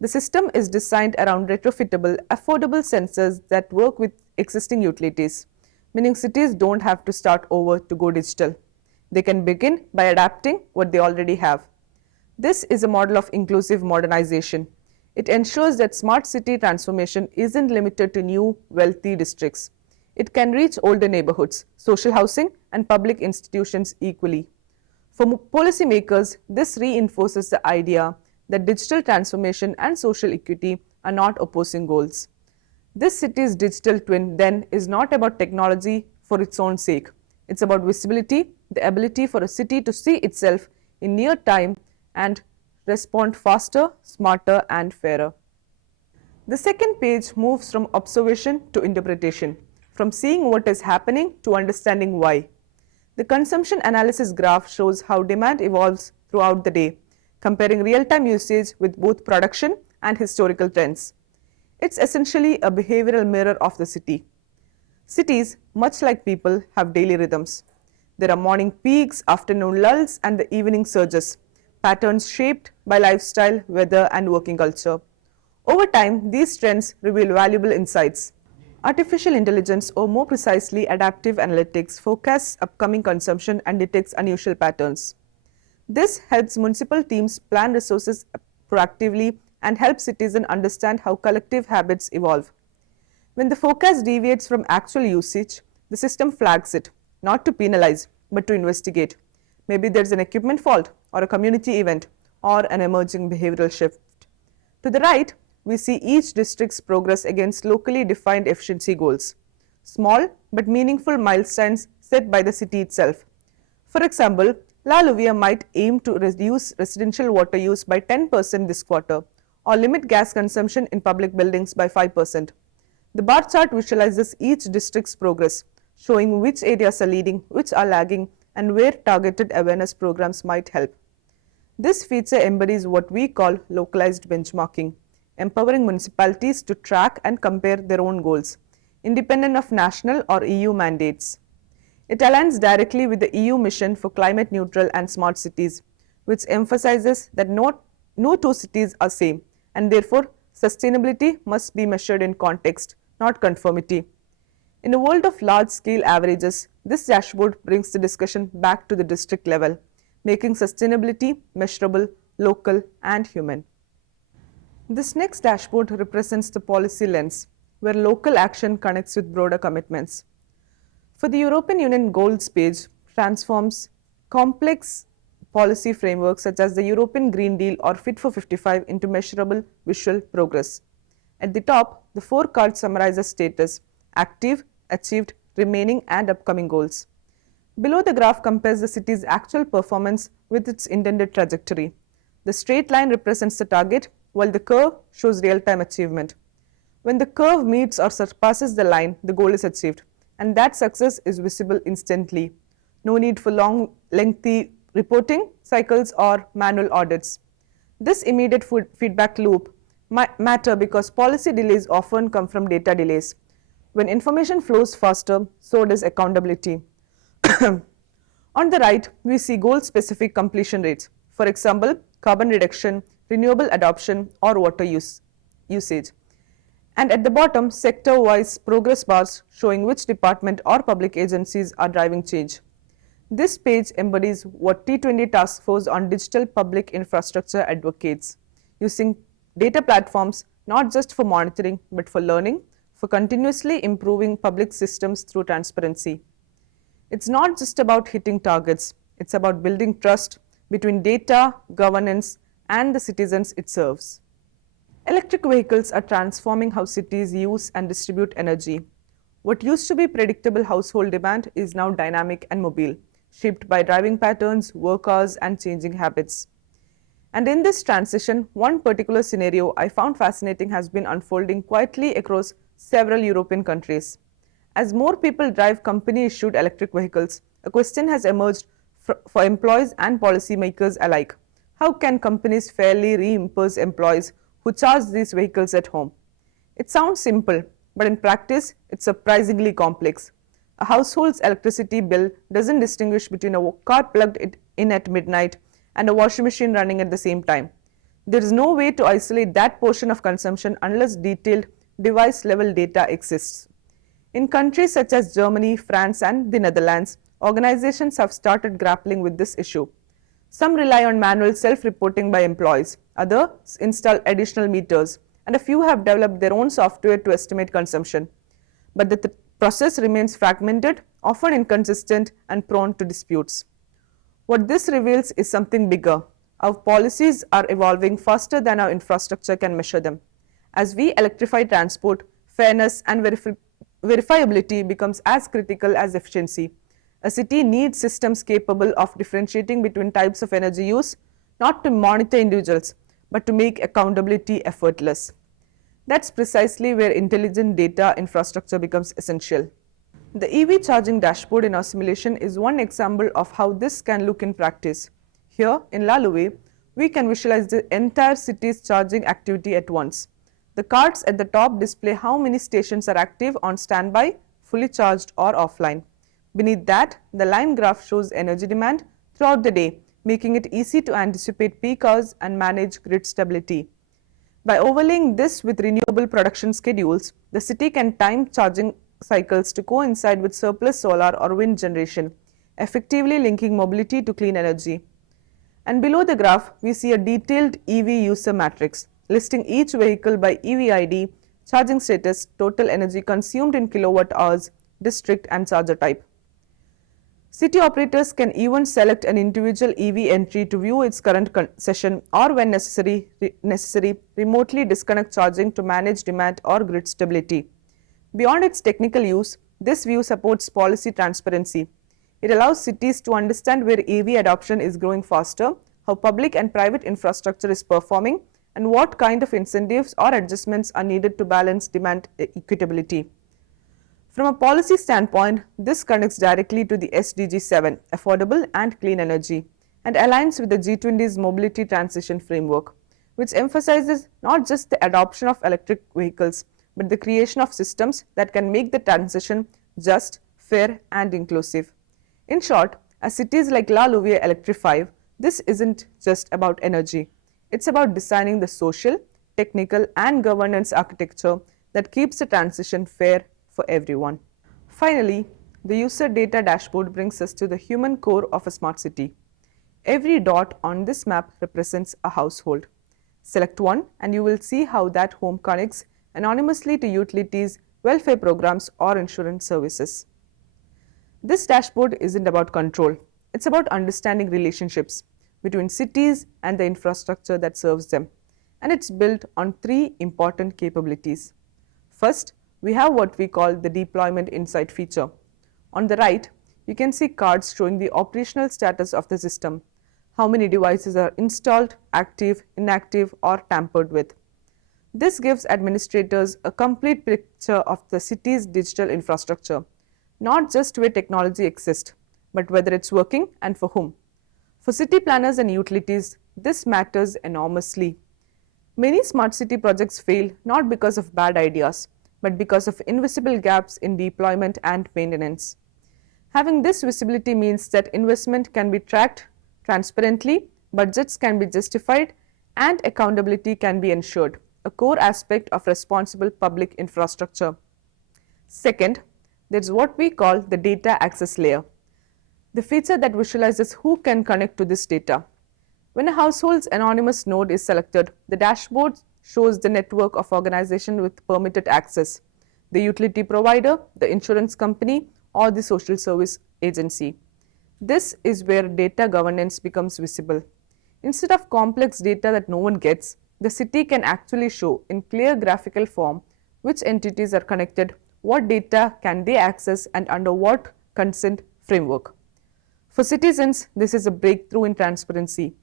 The system is designed around retrofittable, affordable sensors that work with existing utilities, meaning cities don't have to start over to go digital. They can begin by adapting what they already have. This is a model of inclusive modernization. It ensures that smart city transformation isn't limited to new, wealthy districts. It can reach older neighborhoods, social housing, and public institutions equally. For policymakers, this reinforces the idea that digital transformation and social equity are not opposing goals. This city's digital twin then is not about technology for its own sake. It's about visibility, the ability for a city to see itself in near time and respond faster, smarter, and fairer. The second page moves from observation to interpretation, from seeing what is happening to understanding why. The consumption analysis graph shows how demand evolves throughout the day, comparing real-time usage with both production and historical trends. It's essentially a behavioral mirror of the city. Cities, much like people, have daily rhythms. There are morning peaks, afternoon lulls, and the evening surges, patterns shaped by lifestyle, weather, and working culture. Over time, these trends reveal valuable insights. Artificial intelligence, or more precisely adaptive analytics, forecasts upcoming consumption and detects unusual patterns. This helps municipal teams plan resources proactively and help citizens understand how collective habits evolve. When the forecast deviates from actual usage, the system flags it, not to penalize, but to investigate. Maybe there's an equipment fault, or a community event, or an emerging behavioral shift. To the right, we see each district's progress against locally defined efficiency goals, small but meaningful milestones set by the city itself. For example, La Lluvia might aim to reduce residential water use by 10% this quarter, or limit gas consumption in public buildings by 5%. The bar chart visualizes each district's progress, showing which areas are leading, which are lagging, and where targeted awareness programs might help. This feature embodies what we call localized benchmarking, empowering municipalities to track and compare their own goals, independent of national or EU mandates. It aligns directly with the EU mission for climate neutral and smart cities, which emphasizes that no two cities are same, and therefore sustainability must be measured in context, not conformity. In a world of large-scale averages, this dashboard brings the discussion back to the district level, making sustainability measurable, local, and human. This next dashboard represents the policy lens, where local action connects with broader commitments. For the European Union goals page transforms complex policy frameworks such as the European Green Deal or Fit for 55 into measurable visual progress. At the top, the 4 cards summarize the status, active, achieved, remaining, and upcoming goals. Below, the graph compares the city's actual performance with its intended trajectory. The straight line represents the target, while the curve shows real-time achievement. When the curve meets or surpasses the line, the goal is achieved, and that success is visible instantly. No need for long, lengthy reporting cycles or manual audits. This immediate feedback loop matter because policy delays often come from data delays. When information flows faster, so does accountability. On the right, we see goal-specific completion rates. For example, carbon reduction, renewable adoption, or water usage. And at the bottom, sector-wise progress bars showing which department or public agencies are driving change. This page embodies what T20 Task Force on Digital Public Infrastructure advocates, using data platforms not just for monitoring but for learning, for continuously improving public systems through transparency. It's not just about hitting targets, it's about building trust between data, governance, and the citizens it serves. Electric vehicles are transforming how cities use and distribute energy. What used to be predictable household demand is now dynamic and mobile, shaped by driving patterns, work hours, and changing habits. And in this transition, one particular scenario I found fascinating has been unfolding quietly across several European countries. As more people drive company-issued electric vehicles, a question has emerged for employees and policymakers alike. How can companies fairly reimburse employees who charge these vehicles at home? It sounds simple, but in practice, it's surprisingly complex. A household's electricity bill doesn't distinguish between a car plugged in at midnight and a washing machine running at the same time. There is no way to isolate that portion of consumption unless detailed device-level data exists. In countries such as Germany, France, and the Netherlands, organizations have started grappling with this issue. Some rely on manual self-reporting by employees, others install additional meters, and a few have developed their own software to estimate consumption. But the process remains fragmented, often inconsistent, and prone to disputes. What this reveals is something bigger. Our policies are evolving faster than our infrastructure can measure them. As we electrify transport, fairness and verifiability becomes as critical as efficiency. A city needs systems capable of differentiating between types of energy use, not to monitor individuals, but to make accountability effortless. That's precisely where intelligent data infrastructure becomes essential. The EV charging dashboard in our simulation is one example of how this can look in practice. Here in La Louve, we can visualize the entire city's charging activity at once. The cards at the top display how many stations are active, on standby, fully charged, or offline. Beneath that, the line graph shows energy demand throughout the day, making it easy to anticipate peak hours and manage grid stability. By overlaying this with renewable production schedules, the city can time charging cycles to coincide with surplus solar or wind generation, effectively linking mobility to clean energy. And below the graph, we see a detailed EV user matrix, listing each vehicle by EV ID, charging status, total energy consumed in kilowatt hours, district, and charger type. City operators can even select an individual EV entry to view its current session, or when necessary, remotely disconnect charging to manage demand or grid stability. Beyond its technical use, this view supports policy transparency. It allows cities to understand where EV adoption is growing faster, how public and private infrastructure is performing, and what kind of incentives or adjustments are needed to balance demand equitability. From a policy standpoint, this connects directly to the SDG 7, affordable and clean energy, and aligns with the G20's mobility transition framework, which emphasizes not just the adoption of electric vehicles, but the creation of systems that can make the transition just, fair, and inclusive. In short, as cities like La Louve electrify, this isn't just about energy. It's about designing the social, technical, and governance architecture that keeps the transition fair for everyone. Finally, the user data dashboard brings us to the human core of a smart city. Every dot on this map represents a household. Select one and you will see how that home connects anonymously to utilities, welfare programs, or insurance services. This dashboard isn't about control. It's about understanding relationships between cities and the infrastructure that serves them. And it's built on three important capabilities. First, we have what we call the deployment insight feature. On the right, you can see cards showing the operational status of the system, how many devices are installed, active, inactive, or tampered with. This gives administrators a complete picture of the city's digital infrastructure, not just where technology exists, but whether it's working and for whom. For city planners and utilities, this matters enormously. Many smart city projects fail not because of bad ideas, but because of invisible gaps in deployment and maintenance. Having this visibility means that investment can be tracked transparently, budgets can be justified, and accountability can be ensured, a core aspect of responsible public infrastructure. Second, there's what we call the data access layer. the feature that visualizes who can connect to this data. When a household's anonymous node is selected, the dashboard shows the network of organizations with permitted access, the utility provider, the insurance company, or the social service agency. This is where data governance becomes visible. Instead of complex data that no one gets, the city can actually show in clear graphical form which entities are connected, what data can they access, and under what consent framework. For citizens, this is a breakthrough in transparency.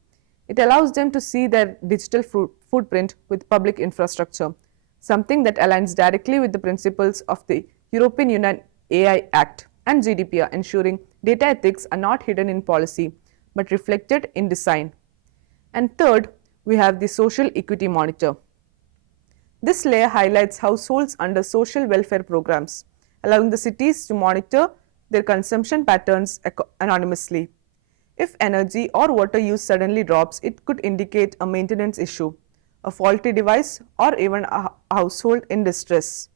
It allows them to see their digital footprint with public infrastructure, something that aligns directly with the principles of the European Union AI Act and GDPR, ensuring data ethics are not hidden in policy but reflected in design. And third, we have the social equity monitor. This layer highlights households under social welfare programs, allowing the cities to monitor their consumption patterns anonymously. If energy or water use suddenly drops, it could indicate a maintenance issue, a faulty device, or even a household in distress.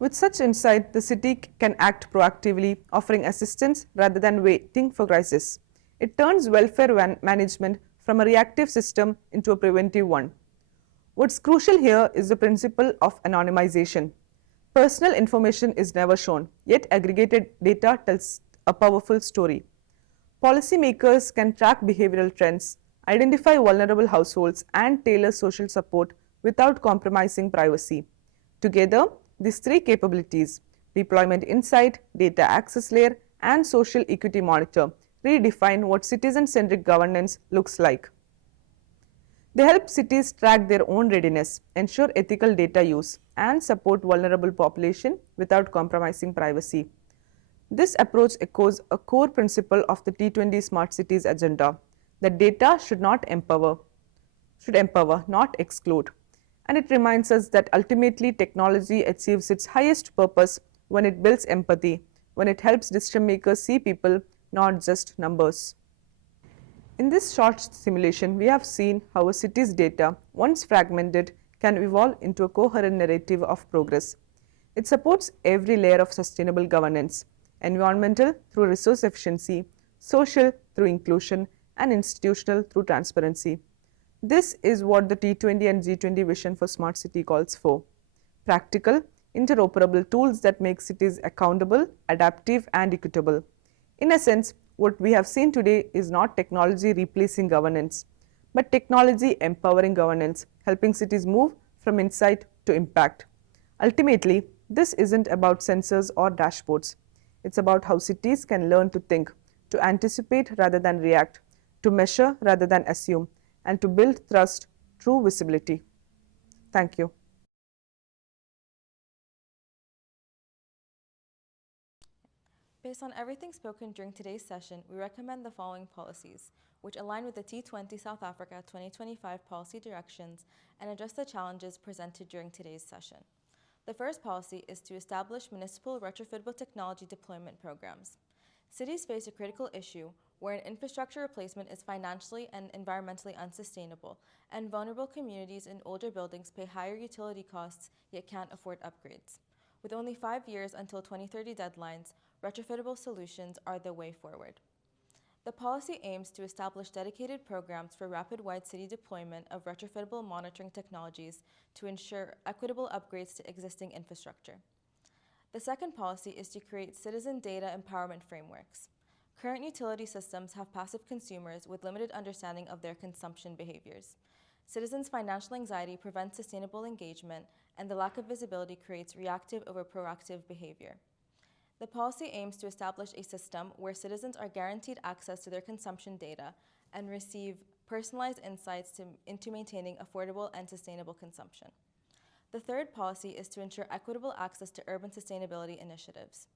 With such insight, the city can act proactively, offering assistance rather than waiting for crisis. It turns welfare management from a reactive system into a preventive one. What's crucial here is the principle of anonymization. Personal information is never shown, yet aggregated data tells a powerful story. Policymakers can track behavioral trends, identify vulnerable households, and tailor social support without compromising privacy. Together, these three capabilities, deployment insight, data access layer, and social equity monitor, redefine what citizen-centric governance looks like. They help cities track their own readiness, ensure ethical data use, and support vulnerable population without compromising privacy. This approach echoes a core principle of the T20 Smart Cities agenda, that data should empower, not exclude. And it reminds us that ultimately technology achieves its highest purpose when it builds empathy, when it helps decision makers see people, not just numbers. In this short simulation, we have seen how a city's data, once fragmented, can evolve into a coherent narrative of progress. It supports every layer of sustainable governance: environmental through resource efficiency, social through inclusion, and institutional through transparency. This is what the T20 and G20 vision for smart city calls for: practical, interoperable tools that make cities accountable, adaptive, and equitable. In essence, what we have seen today is not technology replacing governance, but technology empowering governance, helping cities move from insight to impact. Ultimately, this isn't about sensors or dashboards. It's about how cities can learn to think, to anticipate rather than react, to measure rather than assume, and to build trust through visibility. Thank you. Based on everything spoken during today's session, we recommend the following policies, which align with the T20 South Africa 2025 policy directions and address the challenges presented during today's session. The first policy is to establish municipal retrofittable technology deployment programs. Cities face a critical issue where an infrastructure replacement is financially and environmentally unsustainable, and vulnerable communities in older buildings pay higher utility costs yet can't afford upgrades. With only 5 years until 2030 deadlines, retrofittable solutions are the way forward. The policy aims to establish dedicated programs for rapid-wide city deployment of retrofittable monitoring technologies to ensure equitable upgrades to existing infrastructure. The second policy is to create citizen data empowerment frameworks. Current utility systems have passive consumers with limited understanding of their consumption behaviors. Citizens' financial anxiety prevents sustainable engagement, and the lack of visibility creates reactive over proactive behavior. The policy aims to establish a system where citizens are guaranteed access to their consumption data and receive personalized insights into maintaining affordable and sustainable consumption. The third policy is to ensure equitable access to urban sustainability initiatives.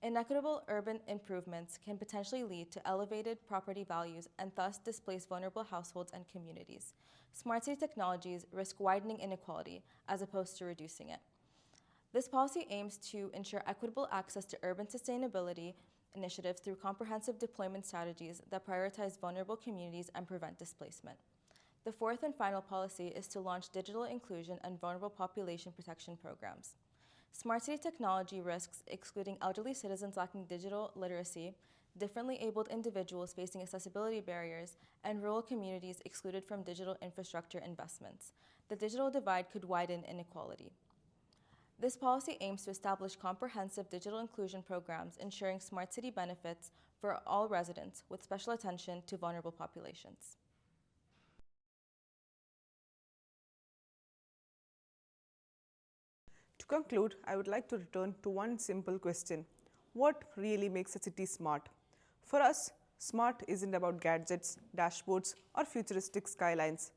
Inequitable urban improvements can potentially lead to elevated property values and thus displace vulnerable households and communities. Smart city technologies risk widening inequality as opposed to reducing it. This policy aims to ensure equitable access to urban sustainability initiatives through comprehensive deployment strategies that prioritize vulnerable communities and prevent displacement. The fourth and final policy is to launch digital inclusion and vulnerable population protection programs. Smart city technology risks excluding elderly citizens lacking digital literacy, differently abled individuals facing accessibility barriers, and rural communities excluded from digital infrastructure investments. The digital divide could widen inequality. This policy aims to establish comprehensive digital inclusion programs ensuring smart city benefits for all residents with special attention to vulnerable populations. To conclude, I would like to return to one simple question. What really makes a city smart? For us, smart isn't about gadgets, dashboards, or futuristic skylines.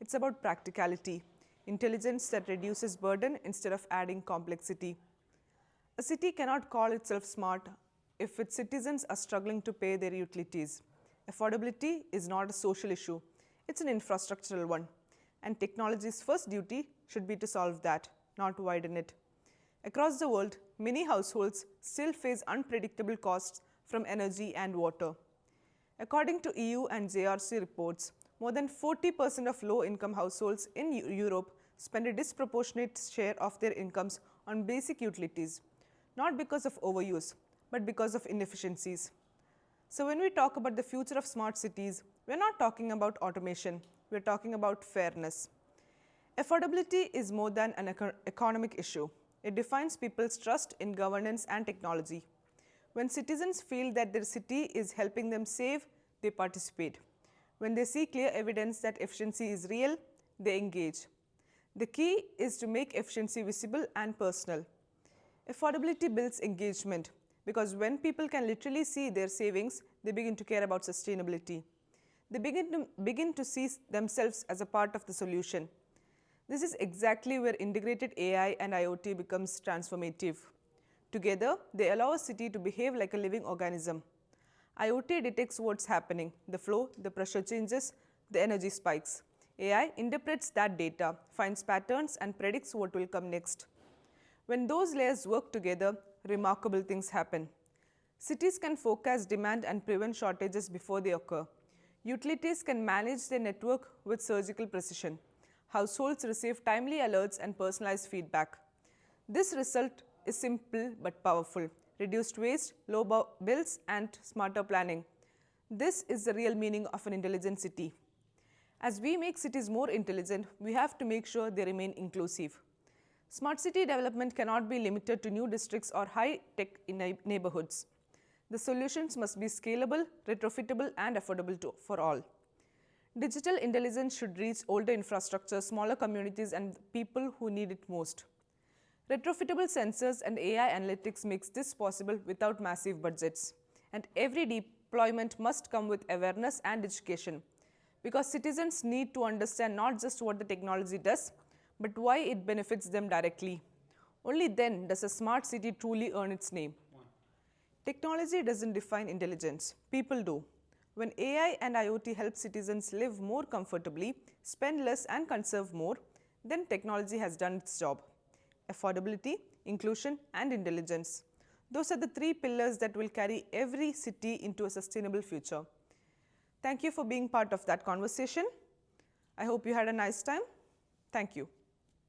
It's about practicality, intelligence that reduces burden instead of adding complexity. A city cannot call itself smart if its citizens are struggling to pay their utilities. Affordability is not a social issue, it's an infrastructural one. And technology's first duty should be to solve that, not widen it. Across the world, many households still face unpredictable costs from energy and water. According to EU and JRC reports, more than 40% of low-income households in Europe spend a disproportionate share of their incomes on basic utilities, not because of overuse, but because of inefficiencies. So when we talk about the future of smart cities, we're not talking about automation, we're talking about fairness. Affordability is more than an economic issue. It defines people's trust in governance and technology. When citizens feel that their city is helping them save, they participate. When they see clear evidence that efficiency is real, they engage. The key is to make efficiency visible and personal. Affordability builds engagement because when people can literally see their savings, they begin to care about sustainability. They begin to see themselves as a part of the solution. This is exactly where integrated AI and IoT becomes transformative. Together, they allow a city to behave like a living organism. IoT detects what's happening, the flow, the pressure changes, the energy spikes. AI interprets that data, finds patterns, and predicts what will come next. When those layers work together, remarkable things happen. Cities can forecast demand and prevent shortages before they occur. Utilities can manage their network with surgical precision. Households receive timely alerts and personalized feedback. This result is simple but powerful. Reduced waste, low bills, and smarter planning. This is the real meaning of an intelligent city. As we make cities more intelligent, we have to make sure they remain inclusive. Smart city development cannot be limited to new districts or high-tech neighborhoods. The solutions must be scalable, retrofittable, and affordable for all. Digital intelligence should reach older infrastructure, smaller communities, and people who need it most. Retrofittable sensors and AI analytics makes this possible without massive budgets. And every deployment must come with awareness and education, because citizens need to understand not just what the technology does, but why it benefits them directly. Only then does a smart city truly earn its name. Technology doesn't define intelligence, people do. When AI and IoT help citizens live more comfortably, spend less, and conserve more, then technology has done its job. Affordability, inclusion, and intelligence. Those are the three pillars that will carry every city into a sustainable future. Thank you for being part of that conversation. I hope you had a nice time. Thank you.